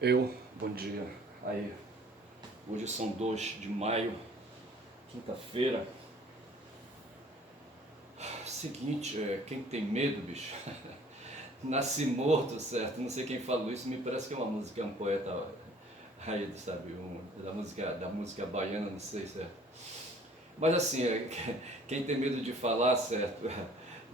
Bom dia. Aí, hoje são 2 de maio, quinta-feira. Seguinte, quem tem medo, bicho, nasce morto, certo? Não sei quem falou isso, me parece que é uma música, é um poeta aí, sabe, da música baiana, não sei, certo? Mas assim, quem tem medo de falar, certo?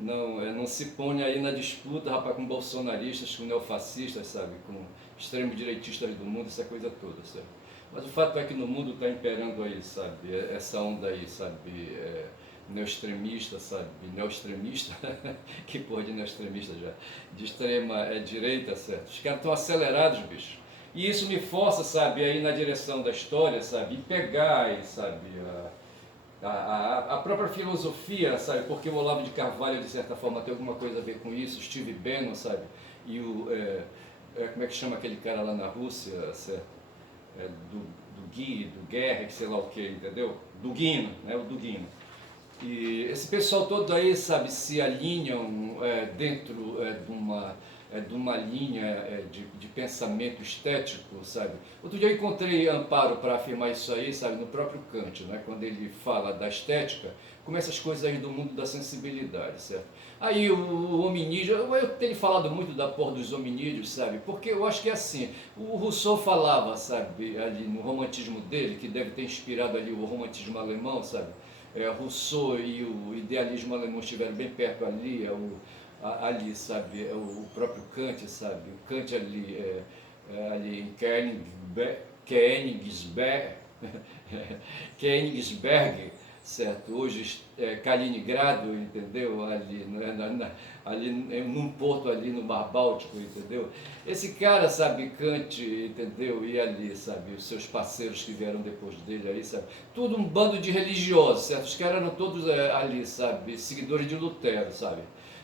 Não se põe aí na disputa, rapaz, com bolsonaristas, com neofascistas, sabe? Com extremo-direitistas do mundo, essa coisa toda, certo? Mas o fato é que no mundo está imperando aí, sabe? Essa onda aí, sabe? Neo-extremista, sabe? Neo-extremista, que porra de neo-extremista já? De extrema direita, certo? Os caras estão acelerados, bicho. E isso me força, sabe, a ir na direção da história, sabe? E pegar, sabe? A própria filosofia, sabe? Porque o Olavo de Carvalho, de certa forma, tem alguma coisa a ver com isso, Steve Bannon, sabe? E como é que chama aquele cara lá na Rússia, certo? Do Gui, do Guerra, que sei lá o que, entendeu? Duguino, né? O Duguino. E esse pessoal todo aí, sabe, se alinham dentro de uma linha de pensamento estético, sabe? Outro dia eu encontrei amparo para afirmar isso aí, sabe, no próprio Kant, né? Quando ele fala da estética, como essas coisas aí do mundo da sensibilidade, certo? Aí o hominídeo, eu tenho falado muito da porra dos hominídeos, sabe? Porque eu acho que é assim, o Rousseau falava, sabe, ali no romantismo dele, que deve ter inspirado ali o romantismo alemão, sabe? Rousseau e o idealismo alemão estiveram bem perto ali, ali, sabe, o próprio Kant, sabe, o Kant ali, ali em Königsberg, Königsberg, certo, hoje Kaliningrado, entendeu, ali, ali num porto ali no Mar Báltico, entendeu, esse cara, sabe, Kant, entendeu, e ali, sabe, os seus parceiros que vieram depois dele aí, sabe, tudo um bando de religiosos, certo, os caras eram todos ali, sabe, seguidores de Lutero, sabe.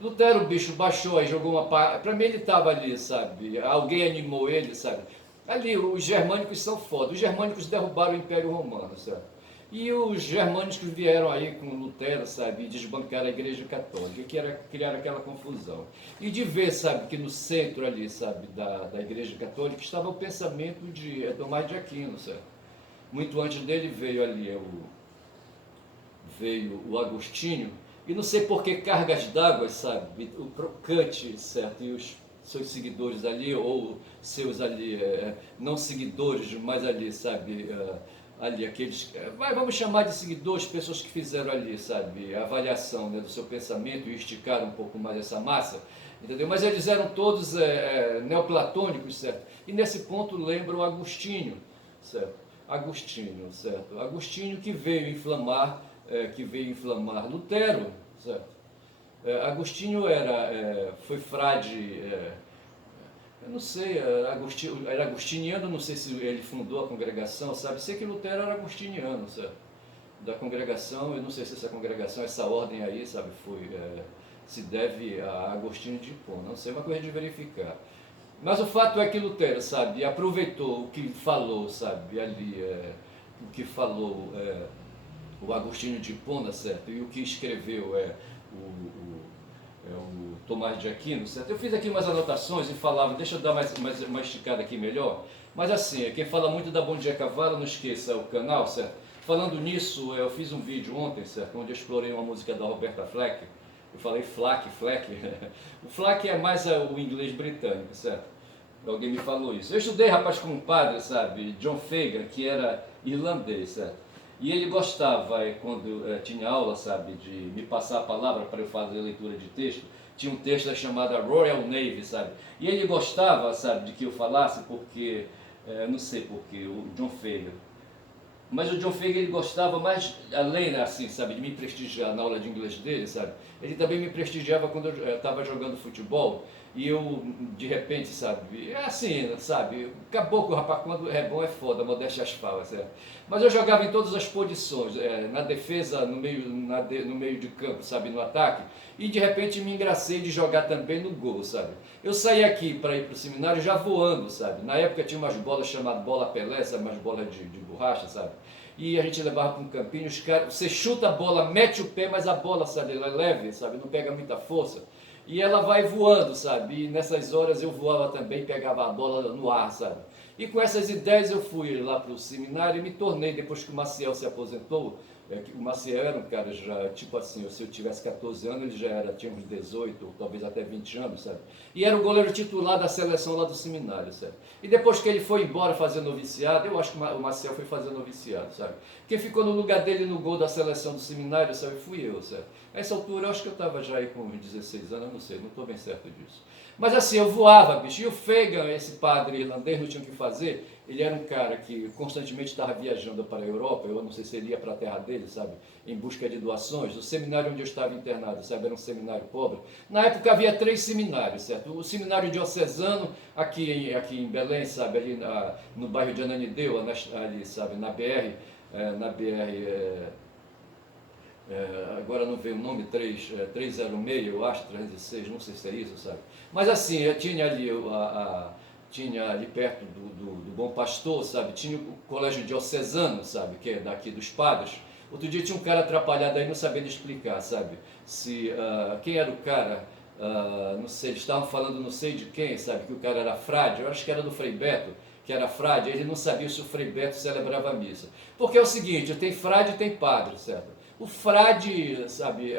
Lutero, o bicho, baixou aí, jogou uma pá. Pra mim ele tava ali, sabe? Alguém animou ele, sabe? Ali, os germânicos são foda. Os germânicos derrubaram o Império Romano, sabe? E os germânicos vieram aí com Lutero, sabe? E desbancaram a Igreja Católica, que era criar aquela confusão. E de ver, sabe, que no centro ali, sabe, da Igreja Católica estava o pensamento de Tomás de Aquino, certo? Muito antes dele veio o Agostinho, e não sei por que cargas d'água, sabe, o Kant, certo, e os seus seguidores ali, ou seus ali, não seguidores, mas ali, sabe, ali aqueles, vamos chamar de seguidores, pessoas que fizeram ali, sabe, a avaliação, né, do seu pensamento e esticaram um pouco mais essa massa, entendeu? Mas eles eram todos neoplatônicos, certo? E nesse ponto lembra o Agostinho, certo? Agostinho, certo? Agostinho que veio inflamar Lutero, certo? Agostinho foi frade, eu não sei, era agostiniano, não sei se ele fundou a congregação, sabe? Sei que Lutero era agostiniano, certo? Da congregação, eu não sei se essa congregação, essa ordem aí, sabe, se deve a Agostinho de Hipona, não sei, é uma coisa de verificar. Mas o fato é que Lutero, sabe, aproveitou o que falou, sabe, ali, o que falou o Agostinho de Hipona, certo, e o que escreveu o Tomás de Aquino, certo? Eu fiz aqui umas anotações e falava, deixa eu dar uma esticada aqui melhor, mas assim, quem fala muito da Bom Dia Cavalo, não esqueça o canal, certo? Falando nisso, eu fiz um vídeo ontem, certo, onde eu explorei uma música da Roberta Fleck, eu falei Flack, o Flack é mais o inglês britânico, certo? Alguém me falou isso. Eu estudei, rapaz, com um padre, sabe, John Fagan, que era irlandês, certo? E ele gostava, quando tinha aula, sabe, de me passar a palavra para eu fazer leitura de texto, tinha um texto chamado Royal Navy, sabe? E ele gostava, sabe, de que eu falasse porque, não sei porquê, o John Fagan. Mas o John Fagan, ele gostava mais, além, né, assim, sabe, de me prestigiar na aula de inglês dele, sabe? Ele também me prestigiava quando eu estava jogando futebol e eu, de repente, sabe, é assim, sabe, caboclo, rapaz, quando é bom é foda, modéstia as falas, certo? Mas eu jogava em todas as posições, na defesa, no meio de campo, sabe, no ataque, e de repente me engracei de jogar também no gol, sabe? Eu saí aqui para ir para o seminário já voando, sabe? Na época tinha umas bolas chamadas bola Pelé, sabe, umas bolas de borracha, sabe? E a gente levava para um campinho, você chuta a bola, mete o pé, mas a bola, sabe, ela é leve, sabe, não pega muita força. E ela vai voando, sabe? E nessas horas eu voava também, pegava a bola no ar, sabe? E com essas ideias eu fui lá para o seminário e me tornei, depois que o Maciel se aposentou, o Maciel era um cara já, tipo assim, se eu tivesse 14 anos, ele já era, tinha uns 18, ou talvez até 20 anos, sabe? E era o goleiro titular da seleção lá do seminário, sabe? E depois que ele foi embora fazer noviciado, eu acho que o Maciel foi fazer noviciado, sabe? Quem ficou no lugar dele no gol da seleção do seminário, sabe? Fui eu, sabe? A essa altura eu acho que eu estava já aí com 16 anos, eu não sei, não estou bem certo disso. Mas assim, eu voava, bicho. E o Fagan, esse padre irlandês, não tinha o que fazer. Ele era um cara que constantemente estava viajando para a Europa. Eu não sei se ele ia para a terra dele, sabe? Em busca de doações. O seminário onde eu estava internado, sabe? Era um seminário pobre. Na época havia 3 seminários, certo? O seminário diocesano, aqui em Belém, sabe? Ali no bairro de Ananideu, ali, sabe? Na BR. Agora não veio o nome, 306, eu acho, 306, não sei se é isso, sabe? Mas assim, eu tinha ali, tinha ali perto do Bom Pastor, sabe? Tinha o colégio diocesano, sabe? Que é daqui dos padres. Outro dia tinha um cara atrapalhado aí, não sabendo explicar, sabe? Quem era o cara, não sei, eles estavam falando não sei de quem, sabe? Que o cara era frade, eu acho que era do Frei Beto, que era frade, ele não sabia se o Frei Beto celebrava a missa. Porque é o seguinte, tem frade e tem padre, certo? O frade, sabe,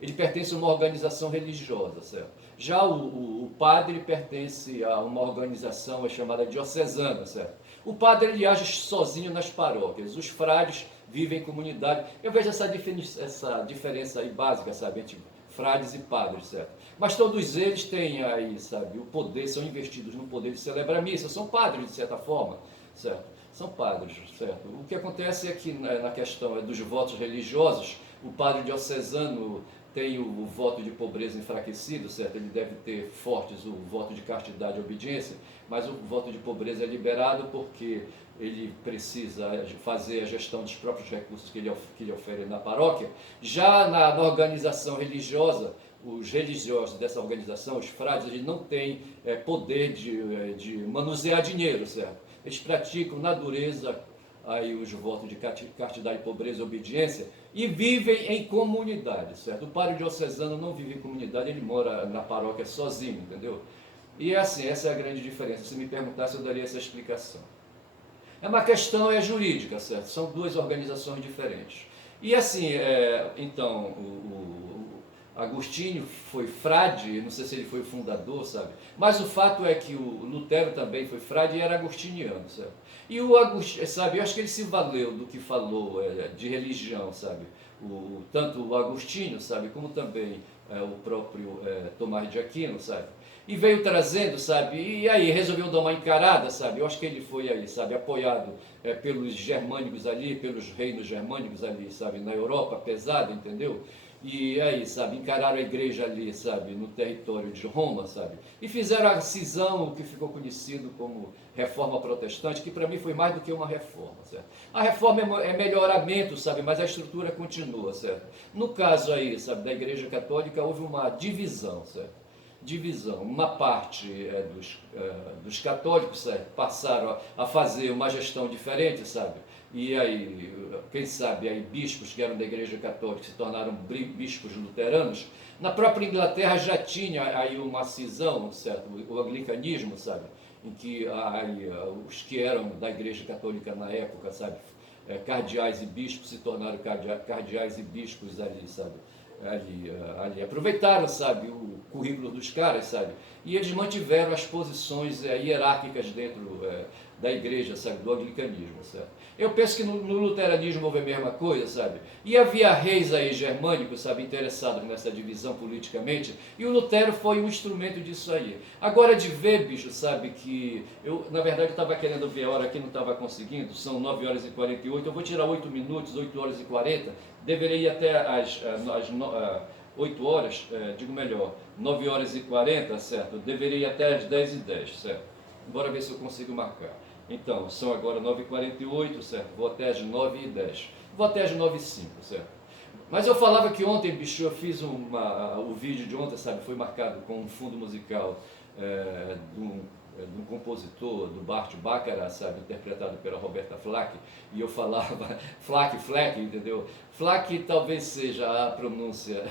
ele pertence a uma organização religiosa, certo? Já o padre pertence a uma organização chamada diocesana, certo? O padre ele age sozinho nas paróquias, os frades vivem em comunidade. Eu vejo essa diferença aí básica, sabe, entre frades e padres, certo? Mas todos eles têm aí, sabe, o poder, são investidos no poder de celebrar a missa, são padres de certa forma, certo? São padres, certo? O que acontece é que na questão dos votos religiosos, o padre diocesano tem o voto de pobreza enfraquecido, certo? Ele deve ter fortes o voto de castidade e obediência, mas o voto de pobreza é liberado porque ele precisa fazer a gestão dos próprios recursos que ele oferece na paróquia. Já na organização religiosa, os religiosos dessa organização, os frades, eles não têm poder de manusear dinheiro, certo? Eles praticam na dureza aí os votos de castidade, pobreza e obediência e vivem em comunidade, certo? O padre diocesano não vive em comunidade, ele mora na paróquia sozinho, entendeu? E é assim, essa é a grande diferença. Se me perguntasse, eu daria essa explicação. É uma questão jurídica, certo? São duas organizações diferentes. E assim, então, Agostinho foi frade, não sei se ele foi o fundador, sabe? Mas o fato é que o Lutero também foi frade e era agostiniano, sabe? E o Agostinho, sabe, eu acho que ele se valeu do que falou de religião, sabe? Tanto o Agostinho, sabe, como também o próprio Tomás de Aquino, sabe? E veio trazendo, sabe, e aí resolveu dar uma encarada, sabe, eu acho que ele foi aí, sabe, apoiado pelos germânicos ali, pelos reinos germânicos ali, sabe, na Europa, pesada, entendeu? E aí, sabe, encararam a igreja ali, sabe, no território de Roma, sabe, e fizeram a cisão, o que ficou conhecido como Reforma Protestante, que para mim foi mais do que uma reforma, certo? A reforma é melhoramento, sabe, mas a estrutura continua, certo? No caso aí, sabe, da Igreja Católica, houve uma divisão, certo? Divisão. Uma parte dos católicos, sabe, passaram a fazer uma gestão diferente, sabe? E aí, quem sabe, aí bispos que eram da Igreja Católica se tornaram bispos luteranos. Na própria Inglaterra já tinha aí uma cisão, certo? O anglicanismo, sabe? Em que aí, os que eram da Igreja Católica na época, sabe? Cardeais e bispos se tornaram cardeais e bispos ali, sabe? Ali aproveitaram, sabe, o currículo dos caras, sabe, e eles mantiveram as posições hierárquicas dentro da igreja, sabe, do anglicanismo, certo? Eu penso que no luteranismo houve a mesma coisa, sabe, e havia reis aí germânicos, sabe, interessados nessa divisão politicamente, e o Lutero foi um instrumento disso aí. Agora de ver, bicho, sabe, que eu, na verdade, estava querendo ver a hora aqui, não estava conseguindo, são 9h48, eu vou tirar 8 minutos, 8h40, deveria ir até às 8 horas, digo melhor, 9h40, certo? Deveria ir até às 10h10, certo? Bora ver se eu consigo marcar. Então, são agora 9h48, certo? Vou até às 9h10. Vou até às 9h05, certo? Mas eu falava que ontem, bicho, eu fiz o vídeo de ontem, sabe? Foi marcado com um fundo musical de um compositor, do Burt Bacharach, sabe, interpretado pela Roberta Flack, e eu falava Flack, entendeu? Flack talvez seja a pronúncia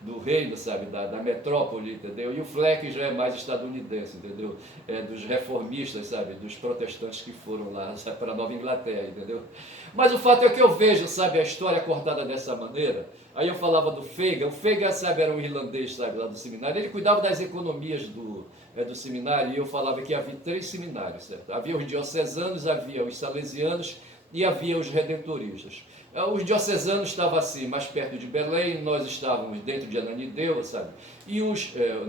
do reino, sabe, da metrópole, entendeu? E o Fleck já é mais estadunidense, entendeu? Dos reformistas, sabe, dos protestantes que foram lá para a Nova Inglaterra, entendeu? Mas o fato é que eu vejo, sabe, a história cortada dessa maneira. Aí eu falava do Feiga, o Feiga, sabe, era um irlandês, sabe, lá do seminário, ele cuidava das economias do seminário, e eu falava que havia 3 seminários, certo? Havia os diocesanos, havia os salesianos e havia os redentoristas. Os diocesanos estavam assim, mais perto de Belém, nós estávamos dentro de Ananindeua, sabe? E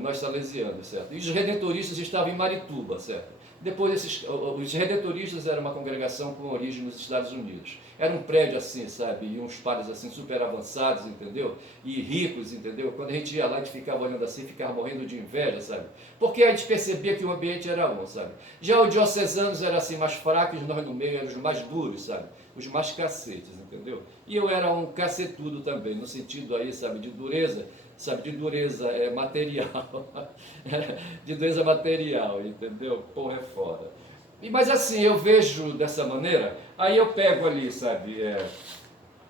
nós salesianos, certo? E os redentoristas estavam em Marituba, certo? Depois os redentoristas eram uma congregação com origem nos Estados Unidos. Era um prédio assim, sabe? E uns padres assim super avançados, entendeu? E ricos, entendeu? Quando a gente ia lá, a gente ficava olhando assim, ficava morrendo de inveja, sabe? Porque a gente percebia que o ambiente era bom, sabe? Já os diocesanos eram assim mais fracos, nós no meio éramos os mais duros, sabe? Os mais cacetes, entendeu? E eu era um cacetudo também, no sentido aí, sabe, de dureza, sabe, de dureza material, de dureza material, entendeu? Porra é fora. Mas assim, eu vejo dessa maneira, aí eu pego ali, sabe,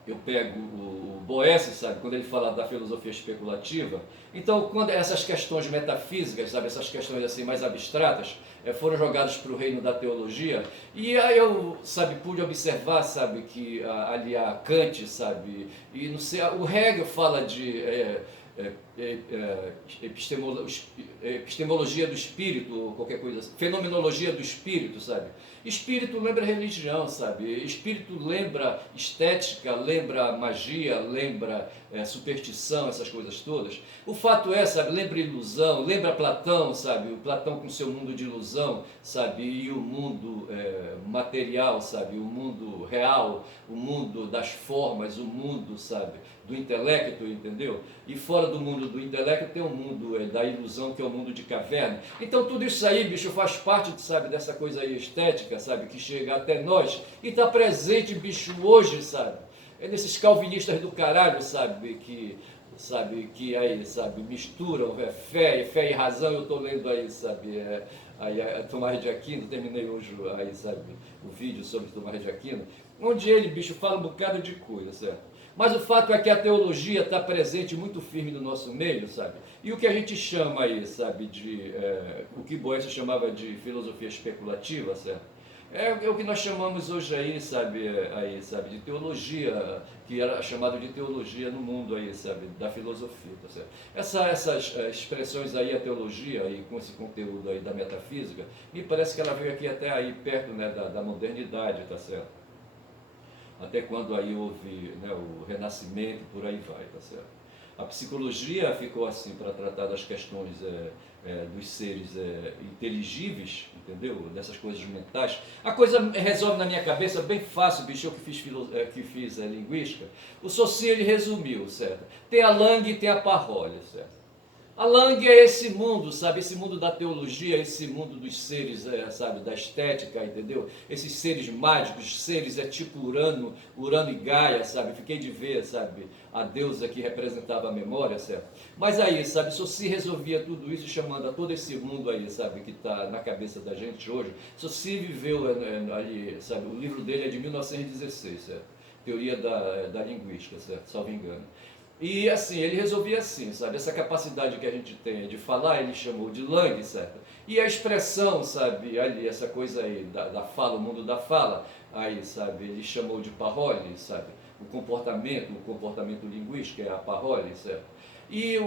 eu pego o Boécio, sabe, quando ele fala da filosofia especulativa. Então, quando essas questões metafísicas, sabe, essas questões assim mais abstratas, foram jogadas para o reino da teologia, e aí eu, sabe, pude observar, sabe, que ali a Kant, sabe, e não sei, o Hegel fala de epistemologia do espírito, ou qualquer coisa assim, fenomenologia do espírito, sabe? Espírito lembra religião, sabe? Espírito lembra estética, lembra magia, lembra superstição, essas coisas todas. O fato é, sabe, lembra ilusão, lembra Platão, sabe? O Platão com seu mundo de ilusão, sabe? E o mundo material, sabe? O mundo real, o mundo das formas, o mundo, sabe? Do intelecto, entendeu? E fora do mundo do intelecto tem o mundo da ilusão, que é o mundo de caverna. Então tudo isso aí, bicho, faz parte, sabe, dessa coisa aí estética, sabe, que chega até nós e está presente, bicho, hoje, sabe? É desses calvinistas do caralho, sabe, que aí, sabe, misturam fé e razão. Eu estou lendo aí, sabe, aí Tomás de Aquino, terminei hoje aí, sabe, o vídeo sobre Tomás de Aquino, onde ele, bicho, fala um bocado de coisa, certo? Mas o fato é que a teologia está presente muito firme no nosso meio, sabe? E o que a gente chama aí, sabe, o que Boécio chamava de filosofia especulativa, certo? É o que nós chamamos hoje aí, sabe, de teologia, que era chamado de teologia no mundo aí, sabe, da filosofia, tá certo? Essas expressões aí, a teologia, aí, com esse conteúdo aí da metafísica, me parece que ela veio aqui até aí perto, né, da modernidade, tá certo? Até quando aí houve, né, o Renascimento, por aí vai, tá certo? A psicologia ficou assim para tratar das questões dos seres inteligíveis, entendeu? Dessas coisas mentais. A coisa resolve na minha cabeça bem fácil, bicho, eu que fiz linguística. O Saussure, ele resumiu, certo? Tem a Lange e tem a Parrolli, certo? A Lange é esse mundo, sabe? Esse mundo da teologia, esse mundo dos seres, sabe? Da estética, entendeu? Esses seres mágicos, seres tipo Urano e Gaia, sabe? Fiquei de ver, sabe? A deusa que representava a memória, certo? Mas aí, sabe? Saussure resolvia tudo isso chamando a todo esse mundo aí, sabe? Que está na cabeça da gente hoje. Saussure viveu ali, sabe? O livro dele é de 1916, certo? Teoria da linguística, certo? Salvo engano. E assim, ele resolvia assim, sabe? Essa capacidade que a gente tem de falar, ele chamou de Lange, certo? E a expressão, sabe? Ali, essa coisa aí da fala, o mundo da fala, aí, sabe? Ele chamou de Parrolli, sabe? O comportamento linguístico é a Parrolli, certo? E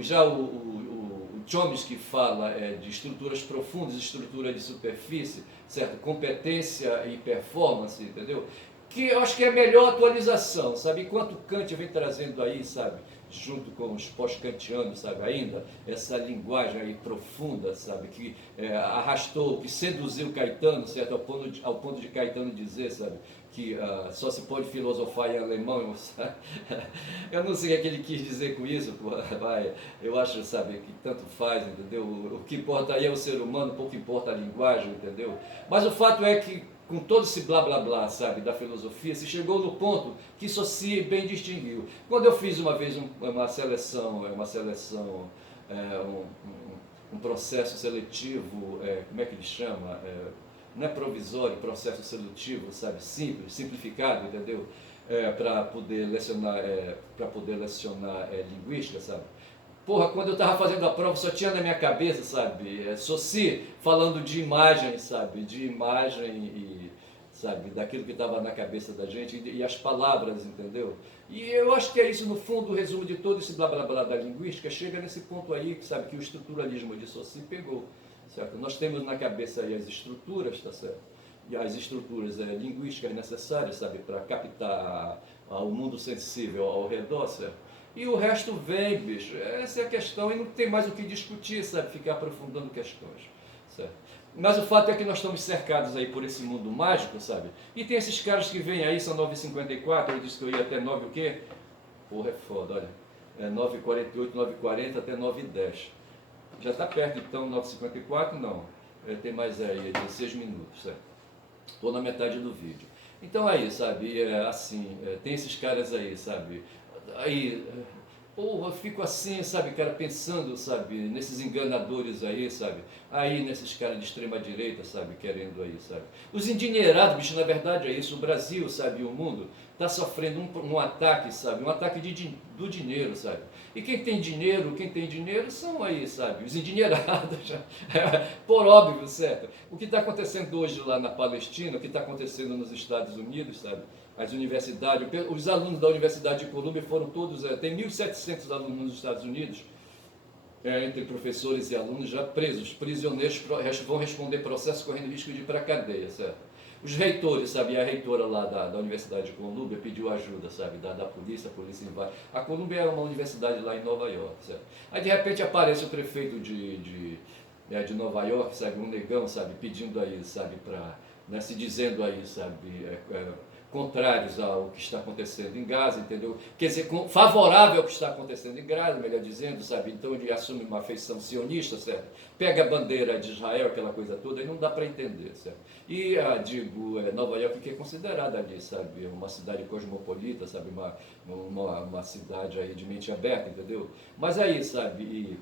já o Chomsky fala de estruturas profundas, estrutura de superfície, certo? Competência e performance, entendeu? Que eu acho que é a melhor atualização, sabe? Enquanto Kant vem trazendo aí, sabe, junto com os pós-kantianos, sabe, ainda, essa linguagem aí profunda, sabe, que arrastou, que seduziu Caetano, certo, ao ponto de Caetano dizer, sabe, que só se pode filosofar em alemão, sabe? Eu não sei o que ele quis dizer com isso, eu acho, sabe, que tanto faz, entendeu? O que importa aí é o ser humano, pouco importa a linguagem, entendeu? Mas o fato é que com todo esse blá blá blá, sabe, da filosofia, se chegou no ponto que Saussure bem distinguiu. Quando eu fiz uma vez uma seleção, um processo seletivo, como é que ele chama? Não é provisório, processo seletivo, sabe? Simples, simplificado, entendeu? Para poder lecionar, linguística, sabe? Porra, quando eu estava fazendo a prova, só tinha na minha cabeça, sabe? Soci falando de imagem, sabe? De imagem e, sabe? Daquilo que estava na cabeça da gente e as palavras, entendeu? E eu acho que é isso, no fundo, o resumo de todo esse blá blá blá da linguística, chega nesse ponto aí, que sabe? Que o estruturalismo de Soci pegou, certo? Nós temos na cabeça aí as estruturas, tá certo? E as estruturas linguísticas necessárias, sabe? Para captar o mundo sensível ao redor, certo? E o resto vem, bicho. Essa é a questão e não tem mais o que discutir, sabe? Ficar aprofundando questões, certo? Mas o fato é que nós estamos cercados aí por esse mundo mágico, sabe? E tem esses caras que vêm aí, são 9h54, eu disse que eu ia até 9 o quê? Porra, é foda, olha. 9h48, 9h40 até 9h10. Já está perto então, 9h54? Não. Tem mais aí, 16 minutos, certo? Estou na metade do vídeo. Então aí, sabe, tem esses caras aí, sabe? Aí, eu fico assim, sabe, cara, pensando, sabe, nesses enganadores aí, sabe, aí nesses caras de extrema direita, sabe, querendo aí, sabe. Os endinheirados, bicho, na verdade é isso, o Brasil, sabe, o mundo está sofrendo um ataque, sabe, um ataque do dinheiro, sabe. E quem tem dinheiro são aí, sabe, os endinheirados, por óbvio, certo. O que está acontecendo hoje lá na Palestina, o que está acontecendo nos Estados Unidos, sabe, as universidades, os alunos da Universidade de Colômbia foram todos, tem 1.700 alunos nos Estados Unidos, entre professores e alunos já presos, prisioneiros, vão responder processo correndo risco de ir para a cadeia, certo? Os reitores, sabe, a reitora lá da Universidade de Colômbia pediu ajuda, sabe, da polícia, a polícia invade. A Colômbia é uma universidade lá em Nova York, certo? Aí de repente aparece o prefeito de Nova York, sabe, um negão, sabe, pedindo aí, sabe, para, se dizendo aí, sabe, contrários ao que está acontecendo em Gaza, entendeu? Quer dizer, favorável ao que está acontecendo em Gaza, melhor dizendo, sabe? Então ele assume uma feição sionista, certo? Pega a bandeira de Israel, aquela coisa toda, e não dá para entender, certo? E, Nova York, que é considerada ali, sabe? Uma cidade cosmopolita, sabe? Uma cidade aí de mente aberta, entendeu? Mas aí, sabe?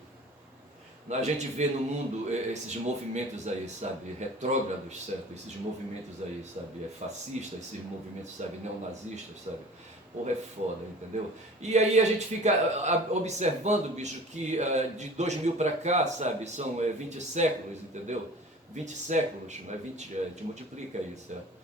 A gente vê no mundo esses movimentos aí, sabe, retrógrados, certo? Esses movimentos aí, sabe, fascistas, esses movimentos, sabe, neonazistas, sabe? Porra, é foda, entendeu? E aí a gente fica observando, bicho, que de 2000 para cá, sabe, são 20 séculos, entendeu? 20 séculos, né? 20, te multiplica isso, certo?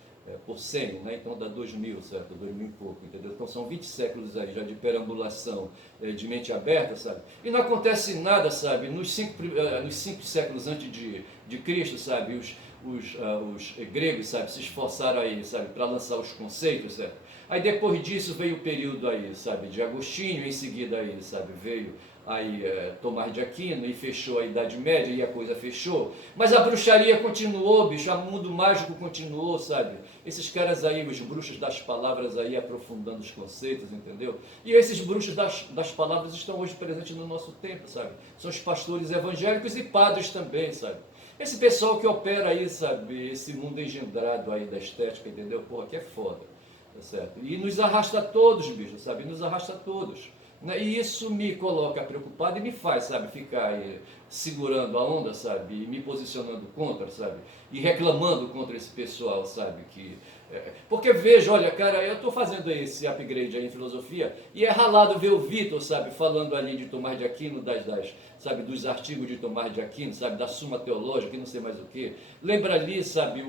Por 100, né? Então dá 2000, certo? 2000 e pouco, entendeu? Então são 20 séculos aí já de perambulação, de mente aberta, sabe? E não acontece nada, sabe? Nos 5 séculos antes de Cristo, sabe? Os gregos, sabe? Se esforçaram aí, sabe? Para lançar os conceitos, certo? Aí depois disso veio o período aí, sabe? De Agostinho, em seguida aí, sabe? Veio aí Tomás de Aquino e fechou a Idade Média e a coisa fechou. Mas a bruxaria continuou, bicho, o mundo mágico continuou, sabe? Esses caras aí, os bruxos das palavras aí, aprofundando os conceitos, entendeu? E esses bruxos das palavras estão hoje presentes no nosso tempo, sabe? São os pastores evangélicos e padres também, sabe? Esse pessoal que opera aí, sabe? Esse mundo engendrado aí da estética, entendeu? Porra, que é foda, tá certo? E nos arrasta a todos, bicho, sabe? Nos arrasta a todos. E isso me coloca preocupado e me faz, sabe, ficar aí segurando a onda, sabe, e me posicionando contra, sabe, e reclamando contra esse pessoal, sabe, porque veja, olha, cara, eu estou fazendo esse upgrade aí em filosofia e é ralado ver o Vitor, sabe, falando ali de Tomás de Aquino, sabe, dos artigos de Tomás de Aquino, sabe, da Suma Teológica e não sei mais o que. Lembra ali, sabe,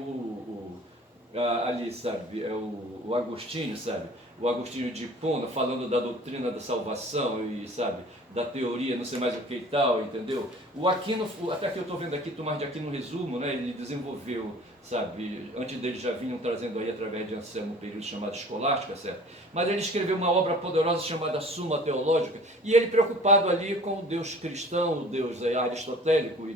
ali, sabe, o Agostinho, sabe, o Agostinho de Hipona falando da doutrina da salvação e, sabe, da teoria, não sei mais o que e tal, entendeu? O Aquino, até que eu estou vendo aqui, Tomás de Aquino, no resumo, né, ele desenvolveu, sabe, antes dele já vinham trazendo aí através de Anselmo um período chamado escolástica, certo? Mas ele escreveu uma obra poderosa chamada Suma Teológica, e ele preocupado ali com o Deus cristão, o Deus aristotélico e